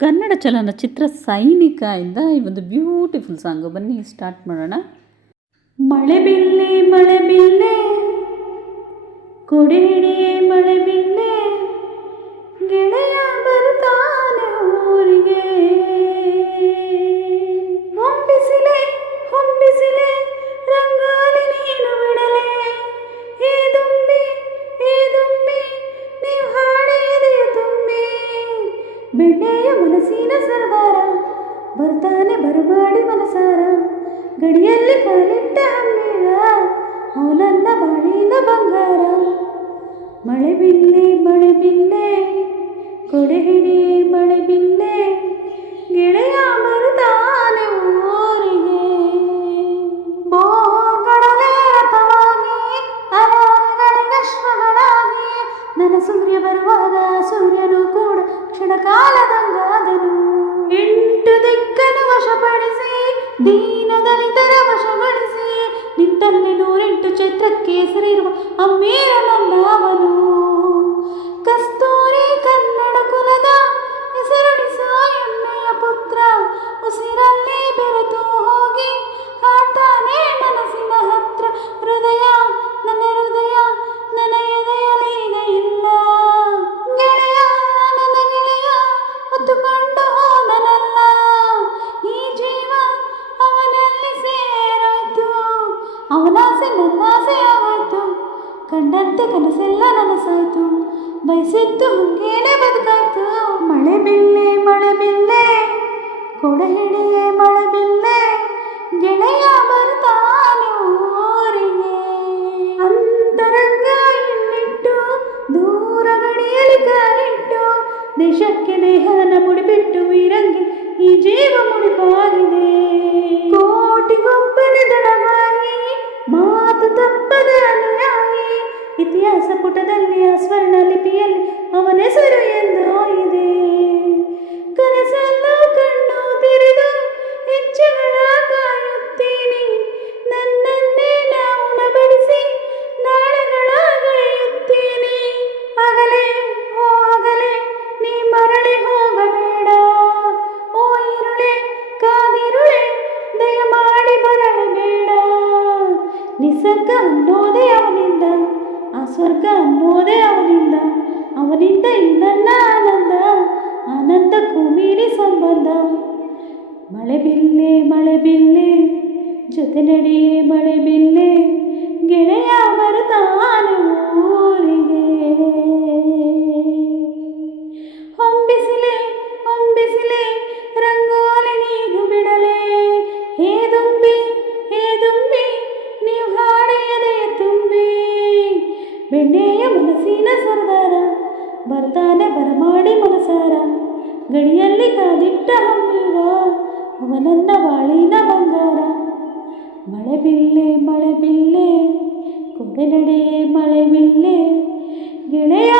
ಕನ್ನಡ ಚಲನಚಿತ್ರ ಸೈನಿಕ ಇಂದ ಈ ಒಂದು ಬ್ಯೂಟಿಫುಲ್ ಸಾಂಗು ಬನ್ನಿ ಸ್ಟಾರ್ಟ್ ಮಾಡೋಣ. ಮಳೆ ಬಿಲ್ಲೆ ಮಳೆ ಬಿಲ್ಲೆ ಕೊಡೆ ಹಿಡಿಯೇ ಮಳೆ ಬಿಲ್ಲೆ, ಗೆಳೆಯ ಮನಸ್ಸಿನ ಸರದಾರ ಬರ್ತಾನೆ ಬರಬಾಡಿ ಮನಸಾರ. ಗಡಿಯಲ್ಲಿ ಕಾಲಿಟ್ಟ ಹಮ್ಮೇಳ ಅವನನ್ನ ಬಾಳಿನ ಬಂಗಾರ. ಮಳೆ ಬಿಲ್ಲೆ ಮಳೆ ಬಿಲ್ಲೆ ಕೊಡೆ ಹಿಡಿ ಮಳೆ ಬಿಲ್ಲೆ ಗೆಳೆಯ ಬರುತ್ತಾನೆ ಊರಿಗೆ. ಬೋರ್ಗಡಲೆ ರಥವಾಗಿ ಅರಗಳಿಗಶ್ವಗಳಾಗಿ ನನ್ನ ಸೂರ್ಯ ಬರುವಾಗ ಸೂರ್ಯನು ಕೂಡ ಕ್ಷಣ ಕಾಲದಂಗಾದನು ಎಂಟು ದಿಕ್ಕನ್ನು ವಶಪಡಿಸಿ ದೀನ ದಲಿತರ ವಶಪಡಿಸಿ ನಿಂತಲ್ಲಿ ನೂರೆಂಟು ಚೈತ್ರಕ್ಕೆ ಹೆಸರಿರುವ ಅಮ್ಮೀರ ಅವನಾಸೆ ನನ್ನಾಸೆ ಆಗೋಯ್ತು ಕಂಡಂತೆ ಕನಸೆಲ್ಲ ನನಸಾಯ್ತು ಬಯಸಿದ್ದು ಹಂಗೇನೆ ಬದುಕಾಯ್ತು ಮಳೆ ಬಿಲ್ಲೆ ಮಳೆ ಬಿಲ್ಲೆ ಕೊಡ ಹಿಡಿಯೇ ಮಳೆ ಬಿಲ್ಲೆ ಗೆಳೆಯ ಬರ್ತಾನೆ ಊರಿಗೆ ಅಂತರಂಗ ಇಲ್ಲಿಟ್ಟು ದೂರ ಗಡಿಯಲ್ಲಿ ಕಾಲಿಟ್ಟು ದೇಶಕ್ಕೆ ದೇಹನ ಮುಡಿಬಿಟ್ಟು ವೀರಂಗಿ ಈ ಜೀವ ಮುಡಿಪಾಗಿದೆ ನಿಸರ್ಗ ಅನ್ನೋದೇ ಅವನಿಂದ, ಆ ಸ್ವರ್ಗ ಅನ್ನೋದೇ ಅವನಿಂದ. ಅವನಿಂದ ಇನ್ನೆಲ್ಲ ಆನಂದ ಆನಂದ ಆನಂದಕ್ಕೂ ಮೀರಿ ಸಂಬಂಧ. ಮಳೆ ಬಿಲ್ಲೆ ಮಳೆ ಬಿಲ್ಲೆ, ಜೊತೆ ನಡೆಯೇ ಮಳೆ ಬಿಲ್ಲೆ, ಗೆಳೆಯ ಬೆಣ್ಣೆಯ ಮನಸ್ಸಿನ ಸರ್ದಾರ, ಬರ್ತಾನೆ ಬರಮಾಡಿ ಮನಸಾರ. ಗಡಿಯಲ್ಲಿ ಕಾದಿಟ್ಟ ಹಮ್ಮಿರ ಅವನನ್ನ ಬಾಳಿನ ಬಂಗಾರ. ಮಳೆ ಬಿಲ್ಲೆ ಮಳೆ ಬಿಲ್ಲೆ, ಕೊಡೆ ನಡೆಯೇ ಮಳೆ ಬಿಲ್ಲೆ, ಗೆಳೆಯ